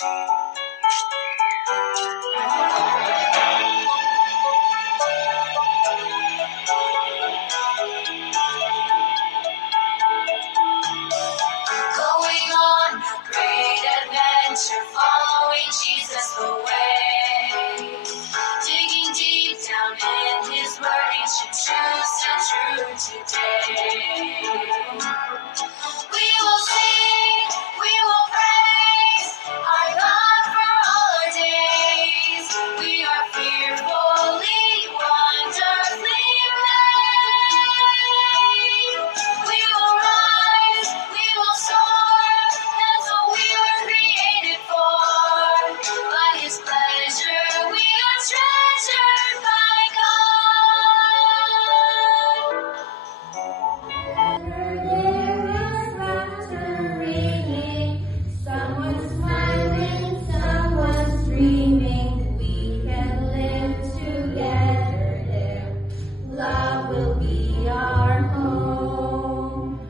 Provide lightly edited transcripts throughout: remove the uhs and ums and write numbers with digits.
Going on a great adventure, following Jesus away. Digging deep down in His word, ancient truths and true today. We will sing, we will praise our God for all our days. We are fearfully, wonderfully made. We will rise, we will soar, that's what we were created for. By His pleasure, we are treasured by Someone's smiling, someone's dreaming. We can live together there. Love will be our home.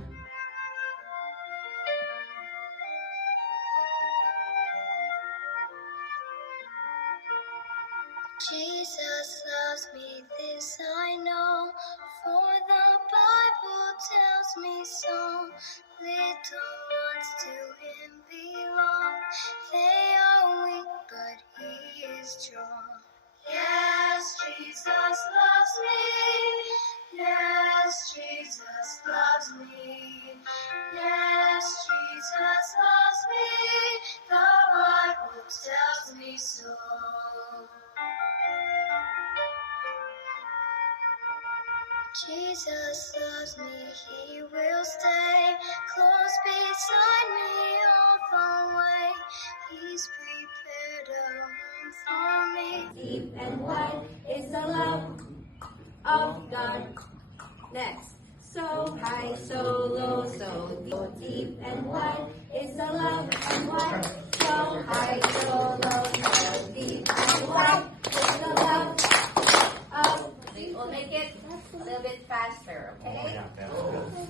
Jesus loves me, this I know, for the Bible tells me so. Little ones to Him belong. They are weak, but He is strong. Yes, Jesus loves me. Yes, Jesus loves me. Yes, Jesus loves me. The Bible tells me so. Jesus loves me, He will stay close beside me all the way. He's prepared a home for me. Deep and wide is the love of God. Next. So high, so low, so deep and wide is the love and wide. So high, so low, so deep and wide is the love of. We'll make it a little bit faster, okay?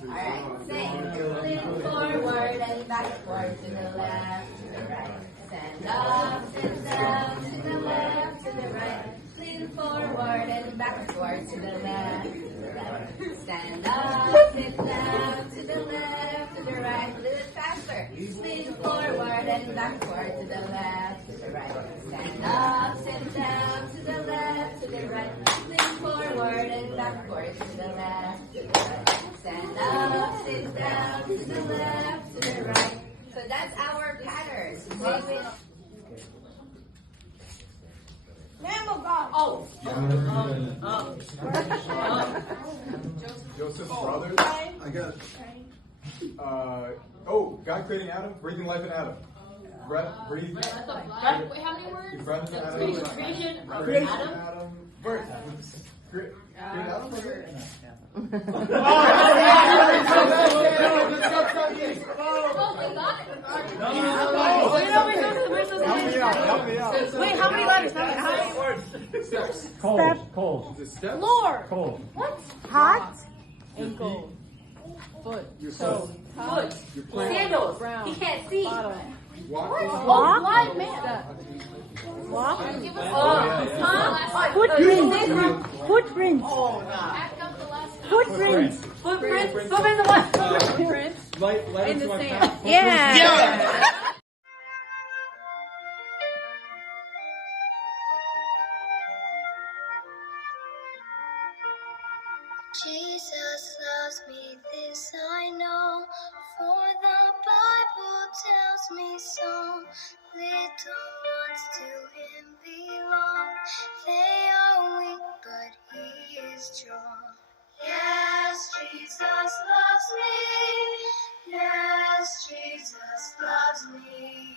Alright, sing. Lean forward and backward to the left, to the right. Stand up, sit down, to the left, to the right. Lean forward and backward to the left, to the right. Stand up, sit down, to the left, to the right. A little bit faster. Lean forward and backward to the left, to the right. Stand up, sit down, to the left, to the right. Lean forward and backward to the left, to the right. Stand up, sit down, to the left, to the right. So that's our pattern. Sing with. Lamb of God. Oh. Joseph's brothers. I got God creating Adam, breathing life in Adam. Breathe. Wait, how many words? Breath in Adam. Creation of Creation Adam? Adam. Birth. Create Adam. Help me out. Wait, how many letters? How many words? Steps. Cold. Is it steps? Lord. Cold. What? Hot. Ankle. Foot. Your toe. Foot. Your plant. Sandals. Brown. He can't see. Walking. Oh, blind man. Walk. Give us Footprints. Footprints. Footprints. Footprints. Footprints of what? Footprints. Light In the into my sand. path. Yeah. Jesus loves me, this I know, for the Bible tells me so. Little ones to Him belong. They are weak, but He is strong. Yes, Jesus loves me. Yes, Jesus loves me.